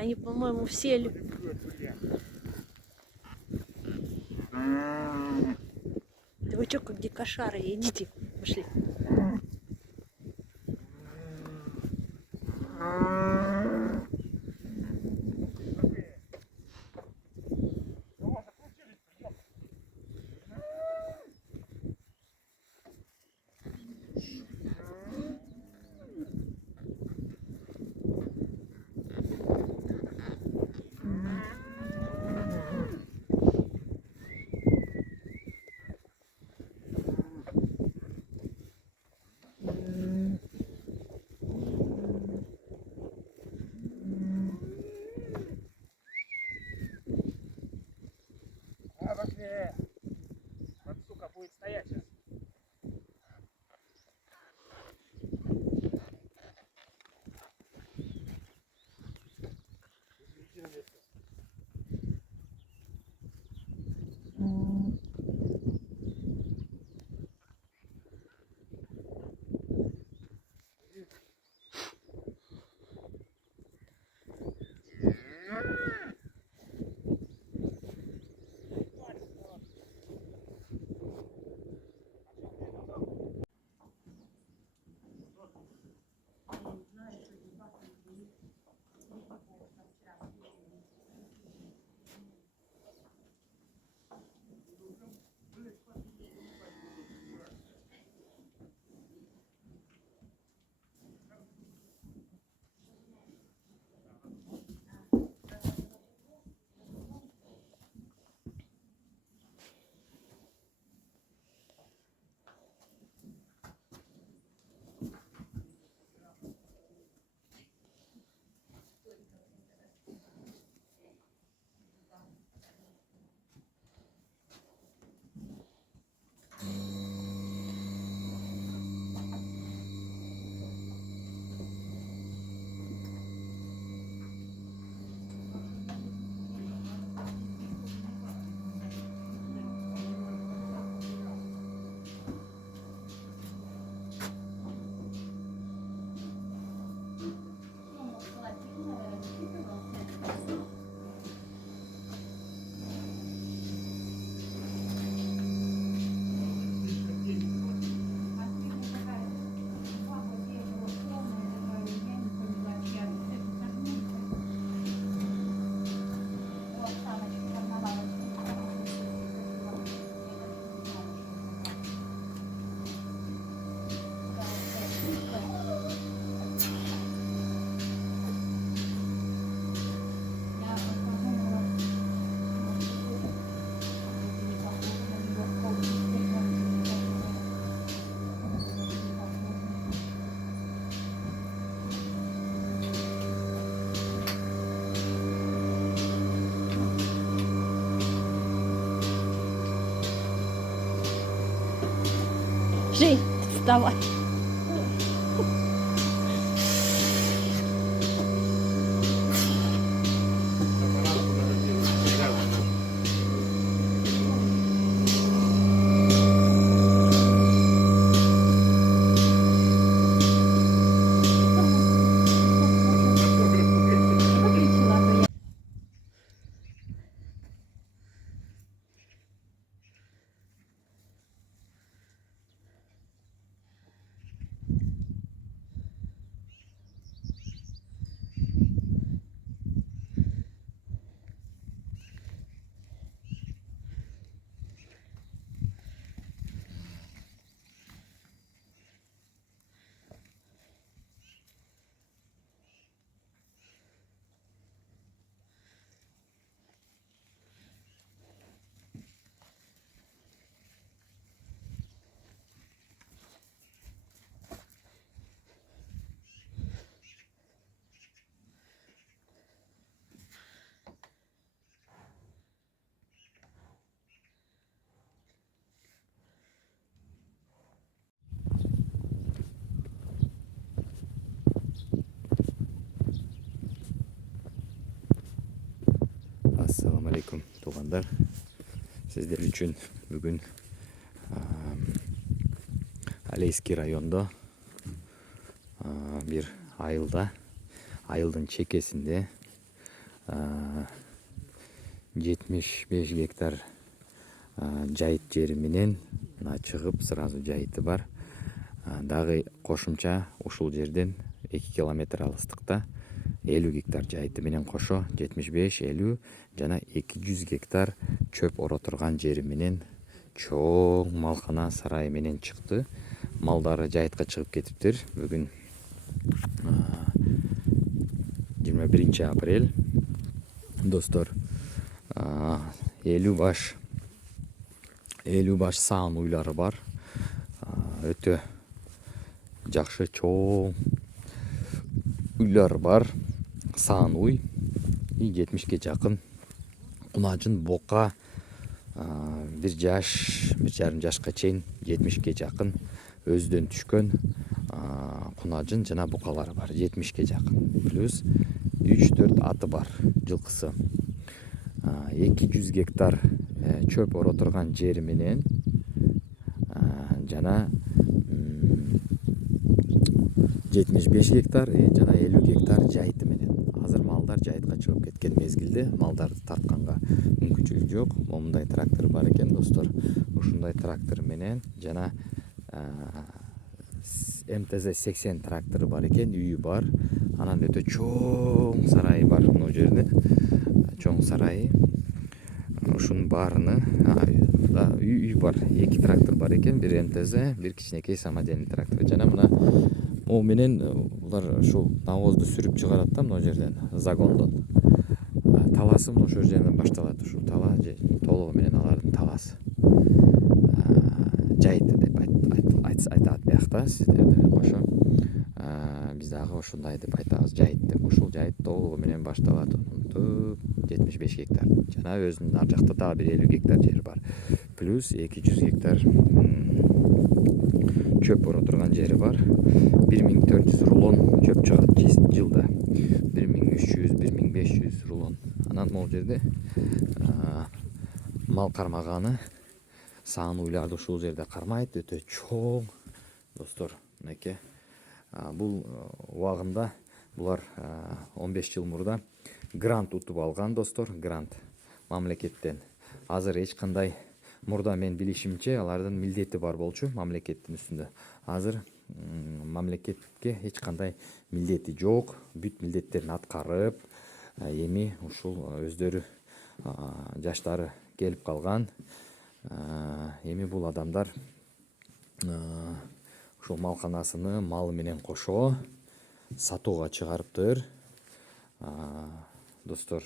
Они, по-моему, все... Да вы чё, как дикошары, идите, пошли. Вот сука будет стоять сейчас. Жень, вставай. Ассаламу алейкум, туғандар. Сіздер үшін бүгін Алейский районда bir айылда, айылдың чекесінде 75 гектар жайыт жери менен мына чыгып сразу жайыты бар. Дагы кошумча ушул жерден 2 километр алыстыкта 50 гектар жайыты менен кошо 75, 50 жана 200 гектар чөп оро турган жери менен чоң малкана сарай менен чыкты. Малдары жайытка чыгып кетиптир. Бүгүн 21 апрель. Достор, 50 баш саан уйлары бар. Өтө жакшы чоң уйлар бар. Саан уй 70ге жакын кунажын бока, 1 жаш, 1,5 жашка чейин 70ге жакын өзүдөн түшкөн кунажын жана букалары бар. 70ге жакын. Плюс 3-4 аты бар, жылкысы. 200 гектар чөп оро турган жери менен жана 75 гектар жана 50 гектар жайыты менен. Азыр малдар жайытка чыгып кеткен мезгилде малдарды тартканга мүмкүнчүлүк жок. Момундай трактор бар экен, достор. Ушундай трактор менен жана МТЗ-80 трактору бар экен, үйү бар. Анан өтө чоң сарайы бар мына жерде. Чоң сарайы. Ушунун баарыны үй бар. 2 трактор бар экен, бир МТЗ, бир кичинекей самодельный трактор. Жана мына могу менен булар ушул навозду сүрүп чыгарат да мына жерден, загондон. Таласы мына ошол жерден башталат. Ушул тала толугу менен алардын таласы. Жайыты деп айтат биякта сиздерде кошо. Биз дагы ошондой деп айтабыз, жайыт деп. Ушул жайыт толугу менен башталат. 75 гектар. Жана өзүнүн ар жакта дагы бир 50 гектар жери бар. Плюс 200 гектар чөп оро турган жери бар. 1400 рулон чөп чыгат жылда. 1300, 1500 рулон. Анан могу жерде мал кармаганы саан уйларды ушул жерде кармайт. Өтө чоң, достор, мынакей. Бул убагында булар 15 жыл мурда грант утуп алган, достор, грант мамлекеттен. Азыр эч кандай мурда мен билишимче алардын милдети бар болчу мамлекеттин үстүндө. Азыр мамлекетке эч кандай милдети жок. Бүт милдеттерин аткарып, эми ушул өздөрү жаштары келип калган. Эми бул адамдар ушул малканасыны малы менен кошо сатууга чыгарыптыр. Достор,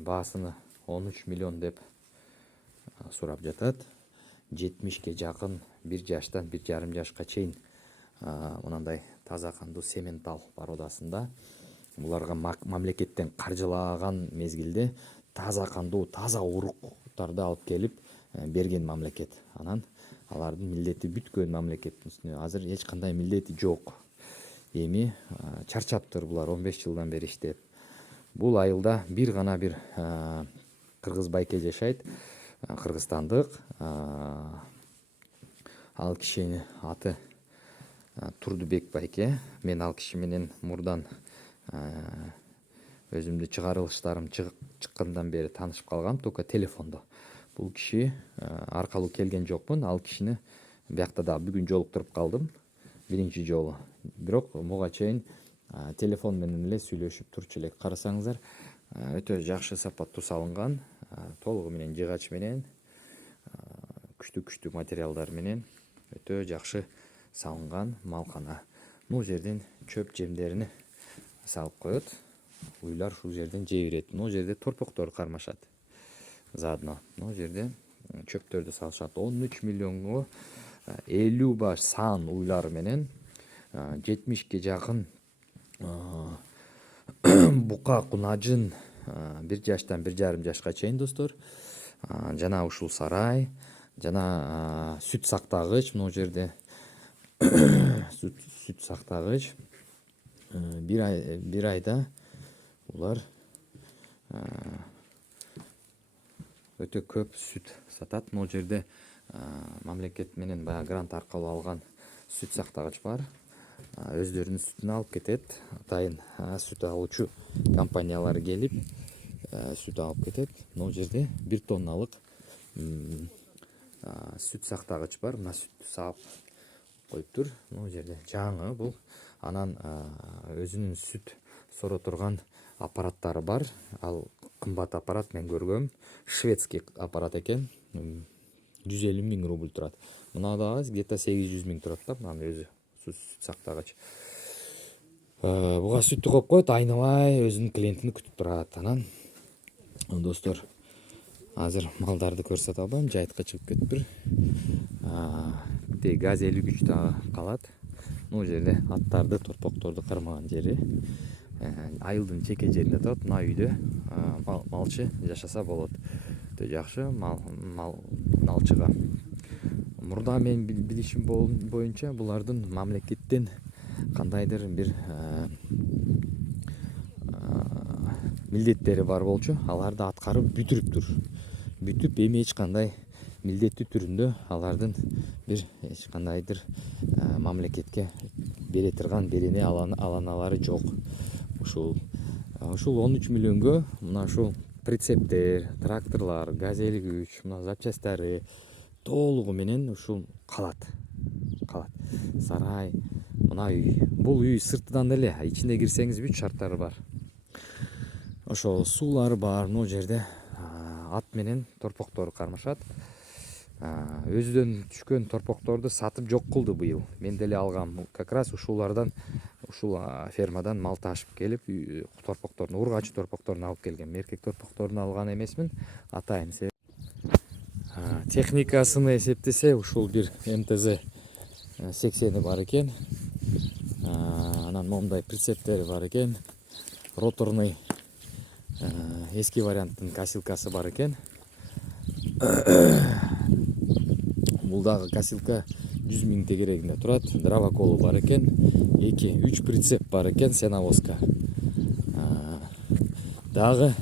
баасыны 13 миллион деп сурап жатат. 70ге жакын 1 жаштан 1,5 жашка чейин мынандай таза кандуу сементал породасында. Буларга мамлекеттен каржылаган мезгилде таза кандуу, таза уруктарды алып келип берген мамлекет. Анан алардын милдети бүткөн мамлекеттин үстүнө. Азыр эч кандай милдети жок. Эми чарчаптыр булар 15 жылдан бери иштеп. Бул айылда бир гана бир кыргыз байке жашайт, кыргызстандык. Ал кишинин аты Турдубек байке. Мен ал киши менен мурдан өзүмдү чыгарылыштарым чыккандан бери таанышып калгам, только телефондо. Бул киши аркалуу келген жокмун. Ал кишини биякта да бүгүн жолуктуруп калдым. Биринчи жолу. Бирок буга чейин телефон менен эле сүйлөшүп турчу элек. Карасаңыздар, өтө жакшы сапаттуу салынган, толугу менен жыгач менен, күчтүү материалдар менен өтө жакшы салынган малкана. Бул жерден чөп жемдерини салып коет. Уйлар ушул жерден жей берет. Бул жерде торпоктор кармашат. Заодно бул жерде чөптөрдү салышат. 13 миллионго 50 баш саан уйлары менен 70ге жакын бука кунажын 1 жаштан 1,5 жашка чейин, достор. Жана ушул сарай, жана сүт сактагыч мына жерде. Сүт сактагыч. Бир айда улар өтө көп сүт сатат. Мына жерде мамлекет менен баягы грант аркылуу алган сүт сактагыч бар. өздөрүнүн сүтүн алып кетет. Атайын сүт алуучу компаниялар келип сүт алып кетет. Могу жерде 1 тонналык сүт сактагыч бар. Мына сүттү саап коюптур. Могу жерде жаңы бул. Анан өзүнүн сүт соро турган аппараттары бар. Ал кымбат аппарат, мен көргөм. Шведский аппарат экен. 150 000 рубль турат. Мына дагы где-то 800 000 турат да, мынанын өзү сүт сактагач. Буга сүттү коюп коет, айнабай өзүнүн клиентин күтүп турат. Анан достор, азыр малдарды көрсөтө албайм, жайытка чыгып кетиптир. Тээ газелик күч дагы калат. Могу жерде аттарды, торпокторду кармаган жери. Айылдын чеке жеринде турат. Мына үйдө малчы жашаса болот. Өтө жакшы малчыга. Мурда мен билишим боюнча булардын мамлекеттен кандайдыр бир милдеттери бар болчу. Аларды аткарып бүтүрүптүр. Бүтүп эми эч кандай милдеттүү түрүндө алардын бир эч кандайдыр мамлекетке бере турган берене аланалары жок. Ушул 13 миллионго мына ушул прицептер, тракторлор, газелгүч, мына запчастары толугу менен ушул калат. Сарай, мына үй. Бул үй сыртынан эле, ичине кирсеңиз бүт шарттары бар. Ошо суулар бар. Могу жерде ат менен торпокторду кармашат. Өзүдөн түшкөн торпокторду сатып жок кылды быйыл. Мен деле алгам. Как раз ушулардан, ушул фермадан мал ташып келип, торпокторду, ургачы торпокторду алып келгем. Эркек торпокторду алган эмесмин. Атайын техникасын эсептесе, ушул бир МТЗ 80 бар экен. Анан момундай прицептери бар экен. Роторный эски варианттын косилкасы бар экен. Бул дагы косилка 100 000 тегерегинде турат. Дровоколу бар экен. 2-3 прицеп бар экен, сеновозка. Дагы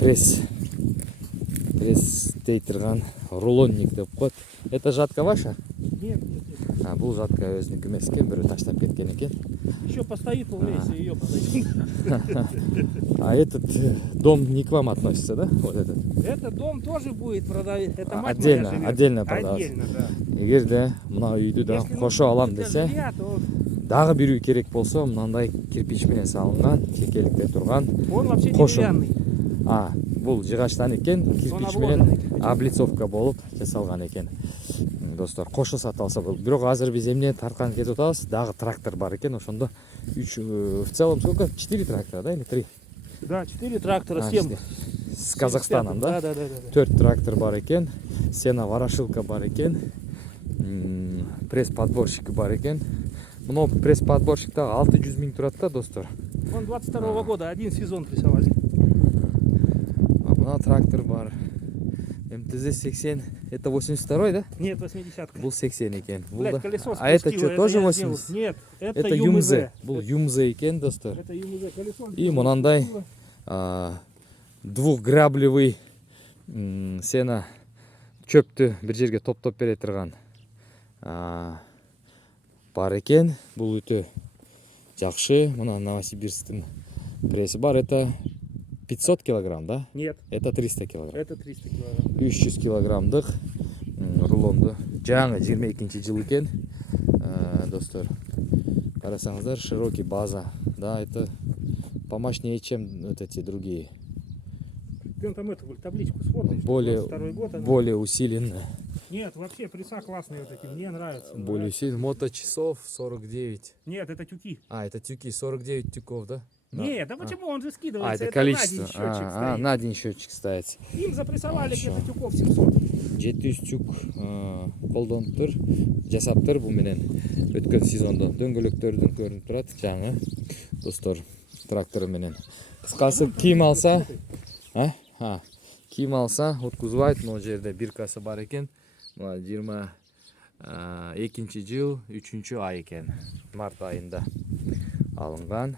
пресс дейтирган рулонник деп коет. Это жатка ваша? Нет. Бул жатка өзүнүкү эмес экен, бирөө таштап кеткен экен. Еще постоит в лесе, ее подойдет. А этот дом не к вам относится, да? Вот этот. Этот дом тоже будет продавать. Это мать Отдельно, моя живет. отдельно продаваться. Отдельно, да. Эгерде мына үйдү да Если кошо нужно алам будет для десе, жилья, то дагы бир үй керек болсо, мындай кирпич менен салынган, чекеликте турган. он вообще Кошо. деревянный. Бул жыгачтан экен, кирпич менен облицовка болуп жасалган экен. Достор, кошо сатып алса болот. Бирок азыр биз эмне тарканып кетип атабыз? Дагы трактор бар экен, ошондо 3 в целом сколько? 4 трактора, да, или 3? Да, 4 трактора, 7. С Казахстаном, да? Да. 4 трактор бар экен, сено ворошилка бар экен, пресс подборщик бар экен. Мына пресс подборщик дагы 600 000 турат да, достор. Он 22-го года, один сезон прессовали. Мына трактор бар. МТЗ 80, это 82-й, да? Нет, 80-ка. Бул 80 экен. Бул Блядь, да. колесо А это спустило, что, тоже я 80? сделал. Нет, это Это ЮМЗ. Бул ЮМЗ экен, достор. Это ЮМЗ колесо. И мынандай двухграблевый сено чөптү бир жерге топтоп бере турган бар экен. Бул өтө жакшы. Мына Новосибирсктин пресси бар. Это 500 килограмм, да? Нет, Это 300 килограмм. это 300 килограмм. 300 килограммдык рулонду. Жаңы 22-жыл экен. Достор, карасаңыздар, широкий база. Да, это помощнее, чем вот эти другие. Ты там эту табличку сфоткаешь. Более, 22-й год она. более усиленная. Нет, вообще пресса классные вот эти, мне нравятся. Более усиленная. Моточасов 49. Нет, это тюки. Это тюки, 49 тюков, да? Нет, да почему он же скидывается? Это на день количество. счетчик стоит. На день счетчик ставится. Им запрессовали Хорошо. где-то тюков 700. 700 тюк колдонуптур, жасаптыр бул менен өткөн сезондо дөңгөлөктөрдөн көрүнүп турат, жаңы достор, трактор менен. Кыскасы кийим алса, кийим алса откузбайт. Могу жерде биркасы бар экен. 22-жыл 3-ай экен. Март айында алынган.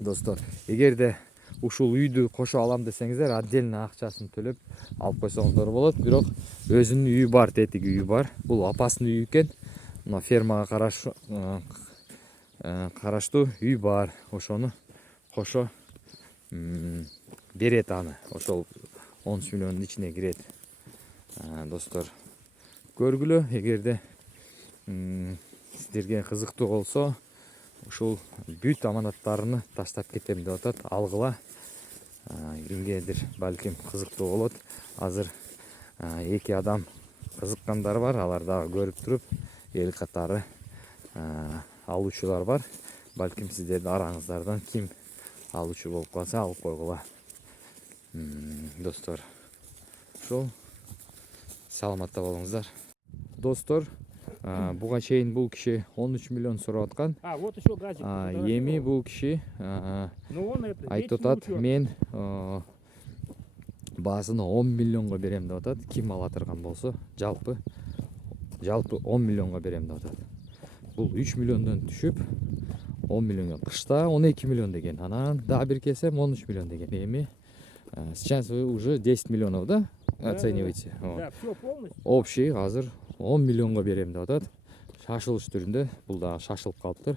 Достор, эгерде ушул үйдү кошо алам десеңиздер, отдельно акчасын төлөп алып койсоңуздар болот. Бирок өзүнүн үйү бар, тетиги үйү бар. Бул апасынын үйү экен. мына фермага караштуу үй бар. Ошону кошо берет аны. Ошол 13 миллиондун ичине кирет. Достор, көргүлө, эгерде сиздерге кызыктуу болсо, ушул бүт аманаттарыны таштап кетем деп атат. Алгыла. Кимгедир балким кызыктуу болот. Азыр 2 адам кызыккандар бар. Алар дагы көрүп туруп, эл катары алуучулар бар. Балким сиздердин араңыздардан ким алуучу болуп калса, алып койгула. Достор, ушул саламатта болуңуздар. Достор, буга чейин бул киши 13 миллион сурап аткан. Вот еще газик. Эми бул киши айтып атат, мен баасына 10 миллионго берем деп атат. Ким ала турган болсо, жалпы 10 миллионго берем деп атат. Бул 3 миллиондон түшүп 10 миллионго, кышта 12 миллион деген. Анан дагы бир келсем 13 миллион деген. Эми сейчас вы уже 10 миллионов, да, оцениваете? Да, все полностью. Общий азыр 10 миллионго берем деп атат. Шашылыш түрүндө, бул дагы шашылып калыптыр.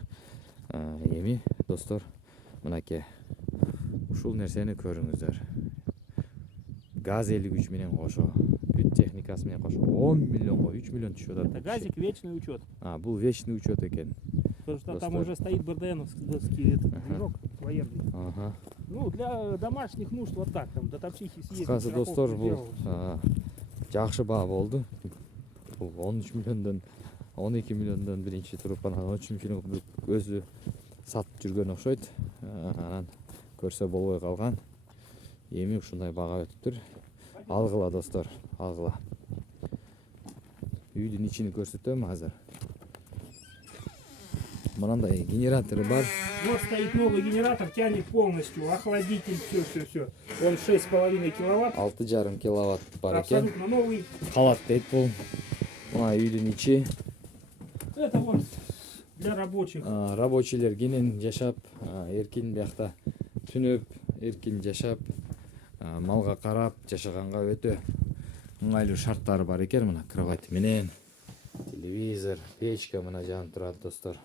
Эми достор, мынакей ушул нерсени көрүңүздөр. Газ 53 менен кошо, бүт техникасы менен кошо 10 миллионго 3 миллион түшүп атат. Это газик вечный учет. Бул вечный учет экен. Потому что там Достор. уже стоит БРДНовский этот движок военный. Ага. Ну, для домашних нужд вот так, там, до топчихи съездить. Кыскасы достор, бул сделал. жакшы баа болду. Бул 13 миллиондон 12 миллиондон биринчи туруп, анан 13 миллион өзү сатып жүргөн окшойт. Анан көрсө болбой калган. Эми ушундай бага өтүптүр. Алгыла достор, алгыла. Үйдүн ичини көрсөтөм азыр. Мынандай генератору бар. Вот стоит новый генератор, тянет полностью, охладитель, все. Он 6,5 киловатт. 6,5 киловатт бар экен. Абсолютно новый. Калат дейт бул. Мына үйдүн ичи. Это вот для рабочих. Рабочийлер кенен жашап, эркин биякта түнөп, эркин жашап, малга карап жашаганга өтө ыңгайлуу шарттары бар экен. Мына кровать менен, телевизор, печка мына жанып турат достор.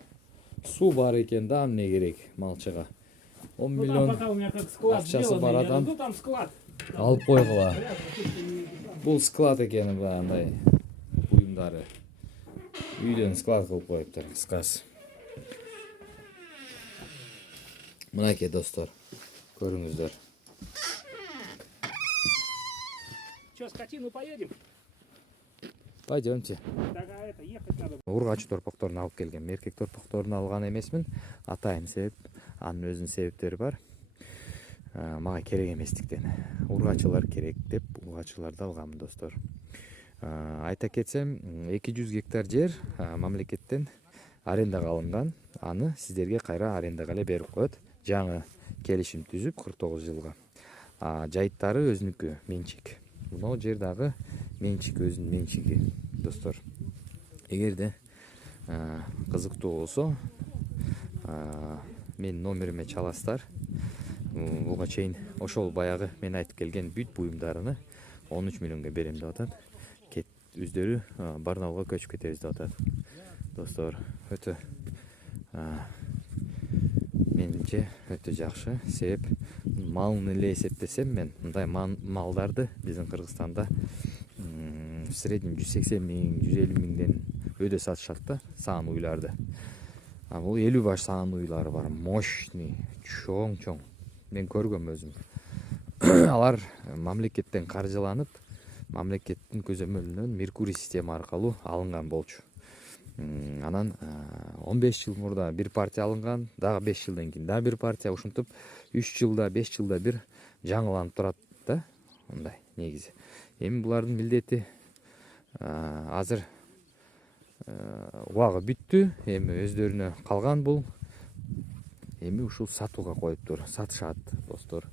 Суу бар экен да, эмне керек малчыга. 10 Ну, там миллион пока у меня как склад акчасы бар сделанный, адам ну там склад. алып койгула. Порядок, Бул склад экен, андай буюмдары. Үйдөн склад кылып коюптур, кыскасы. Мынакей достор, көрүңүздөр. Че, скотину поедем? Пойдемте. Так, а это, ехать надо. Ургач торпокторун алып келгем. Эркек торпокторун алган эмесмин. Атайым себеп, анын өзүнүн себептери бар. Мага керек эместиктен. Ургачылар керек деп, ургачыларды алганмын достор. Айта кетсем, 200 гектар жер мамлекеттен арендага алынган. Аны сиздерге кайра арендага эле берип коет. Жаңы келишим түзүп 49 жылга. Жайыттары өзүнүкү, менчик. Мына жер дагы менчик, өзүнүн менчиги достор. Эгерде кызыктуу болсо, менин номериме чаласыздар. Буга чейин ошол баягы мен айтып келген бүт буюмдарыны 13 миллионго берем деп атат. Өздөрү Барнаулга көчүп кетебиз деп атат. Достор, өтө менимче өтө жакшы. Себеп малын эле эсептесем, мен мындай малдарды биздин Кыргызстанда в среднем 180 миң, 150 миңден өйдө сатышат да, саан уйларды. Бул 50 баш саан уйлары бар, мощный, чоң. Мен көргөм өзүм. Алар мамлекеттен каржыланып, мамлекеттин көзөмөлүнөн Меркурий система аркылуу алынган болчу. Анан 15 жыл мурда бир партия алынган, дагы 5 жылдан кийин дагы бир партия, ушинтип 3 жылда, 5 жылда бир жаңыланып турат да, мындай негизи. Эми булардын милдети азыр убагы бүттү, эми өздөрүнө калган бул. Эми ушул сатууга коюптур, сатышат достор.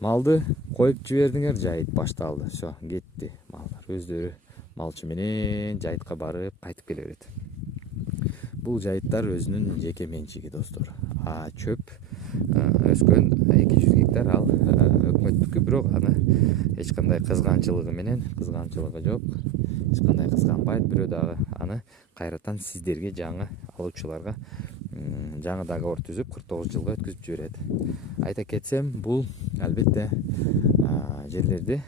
Малды коюп жибердиңер, жайыт башталды. Всё, кетти малдар. Өздөрү малчы менен жайытка барып, кайтып келе берет. Бул жайыттар өзүнүн жеке менчиги достор. Чөп өскөн 200 гектар ал өкмөттүкү, бирок аны эч кандай кызганчылыгы жок, эч кандай кызганбайт. Бирөө дагы аны кайрадан сиздерге, жаңы алуучуларга жаңы договор түзүп 49 жылга өткүзүп жиберет. Айта кетсем, бул албетте жерлерди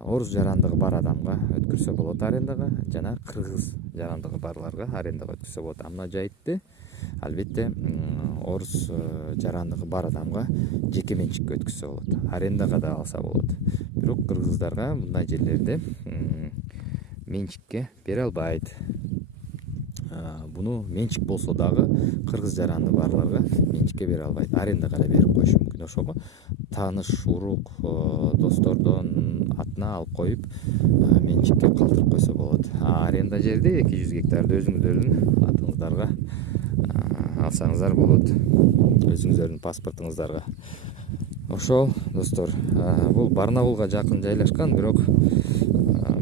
орус жарандыгы бар адамга өткөрсө болот арендага, жана кыргыз жарандыгы барларга арендага өткөрсө болот. Мына жайтты албетте орус жарандыгы бар адамга жеке менчикке өткөзсө болот, арендага да алса болот. Бирок кыргыздарга мындай жерлерди менчикке бере албайт. Буну менчик болсо дагы кыргыз жаранды барларга менчикке бере албайт, арендага эле берип коюшу мүмкүн. Ошого тааныш, урук, достордон атына алып коюп менчикке калтырып койсо болот. Аренда жерди 200 гектарды өзүңүздөрдүн атыңыздарга алсаңыздар болот, өзүңүздөрдүн паспортуңуздарга. Ошол достор, бул Барнаулга жакын жайлашкан, бирок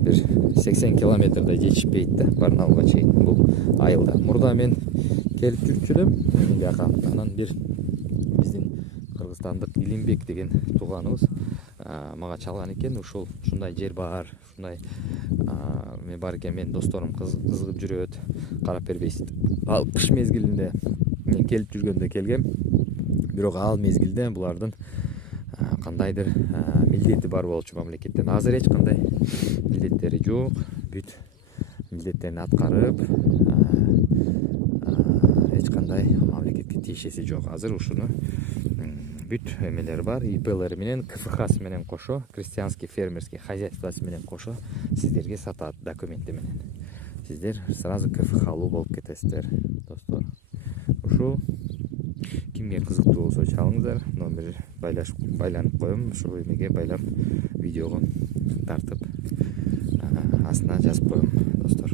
бир 80 километрдей жетишпейт да Барнаулга чейин. Бул айылда. Мурда мен келип жүрчү элем жака. Анан бир биздин кыргызстандык Илимбек деген тууганыбыз мага чалган экен. Ушундай жер бар, ушундай мен бар экен, мен досторум кызыгып жүрөт, карап бербейсиз. Ал кыш мезгилинде мен келип жүргөндө келгем, бирок ал мезгилде булардын кандайдыр милдети бар болчу мамлекеттен. Азыр эч кандай милдеттери жок, бүт милдеттерин аткарып, эч кандай мамлекетке тиешеси жок. Азыр ушуну бүт эмелери бар, ИПлери менен, КФХсы менен кошо, крестьянский фермерский хозяйствосы менен кошо сиздерге сатат документи менен. Сиздер сразу КФХлуу болуп кетесиздер, достор. Ушул кимге кызыктуу болсо чалыңыздар, номер байланып коем, ушул эмеге байлап видеого тартып астына жазып коем, достор.